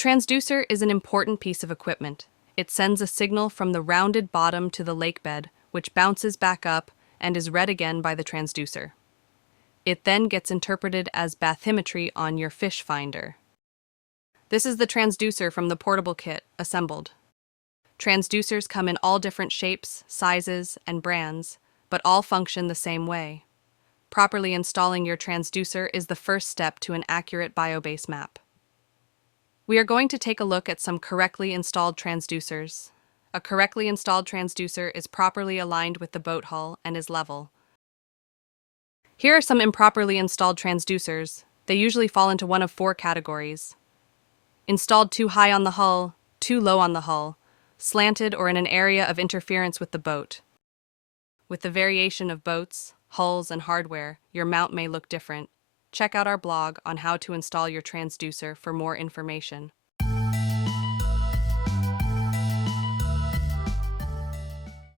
transducer is an important piece of equipment. It sends a signal from the rounded bottom to the lake bed, which bounces back up and is read again by the transducer. It then gets interpreted as bathymetry on your fish finder. This is the transducer from the portable kit, assembled. Transducers come in all different shapes, sizes, and brands, but all function the same way. Properly installing your transducer is the first step to an accurate biobase map. We are going to take a look at some correctly installed transducers. A correctly installed transducer is properly aligned with the boat hull and is level. Here are some improperly installed transducers. They usually fall into one of 4 categories. Installed too high on the hull, too low on the hull, slanted or in an area of interference with the boat. With the variation of boats, hulls, and hardware, your mount may look different. Check out our blog on how to install your transducer for more information.